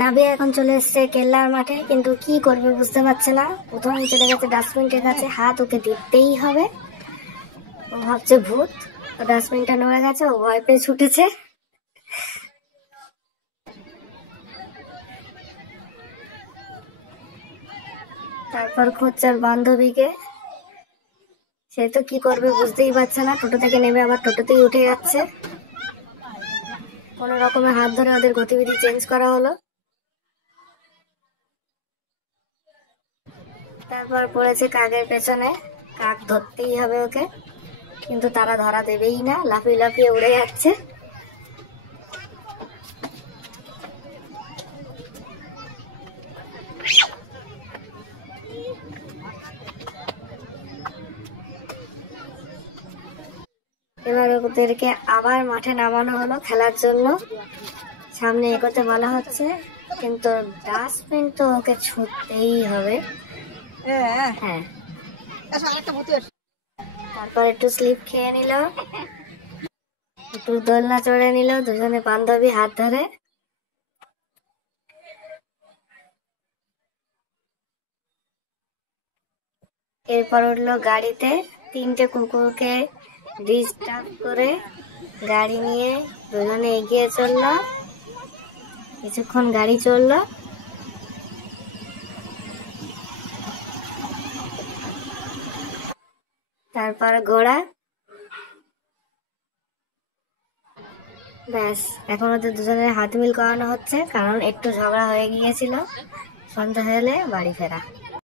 নাভি এখন চলে এসছে কেল্লার মাঠে, কিন্তু কি করবে বুঝতে পারছে না। প্রথমেই চলে গেছে ডাস্টবিনটার কাছে, হাত ওকে দিতেই হবে। ও ভাবছে ভূত, ডাস্টবিনটা নড়ে গেছে, ও ভয় পেয়ে ছুটেছে। তারপর খুঁজছে বান্ধবীকে, সে তো কি করবে বুঝতেই পারছে না। টোটো থেকে নেমে আবার টোটোতেই উঠে যাচ্ছে। কোন রকমের হাত ধরে ওদের গতিবিধি চেঞ্জ করা হলো। তারপর পড়েছে কাকের পেছনে, কাক ধরতেই হবে ওকে, কিন্তু তারা ধরা দেবেই না, লাফিয়ে লাফিয়ে উড়ে যাচ্ছে। এবার ওদেরকে আবার মাঠে নামানো হলো খেলার জন্য, সামনে এগোতে বলা হচ্ছে, কিন্তু ডাস্টবিন তো ওকে ছুটতেই হবে। হ্যাঁ, তারপর একটু স্লিপ খেয়ে নিল, একটু দোলনা চড়ে নিল দুজনে বান্ধবী হাত ধরে। এরপর উঠলো গাড়িতে, তিনটে কুকুরকে ডিস্টার্ব করে গাড়ি নিয়ে দুজনে এগিয়ে চললো। কিছুক্ষণ গাড়ি চললো, তারপর ঘোড়া। ব্যাস, এখন ওদের দুজনের হাত মিল করানো হচ্ছে, কারণ একটু ঝগড়া হয়ে গিয়েছিল। সন্ধ্যা হলে বাড়ি ফেরা।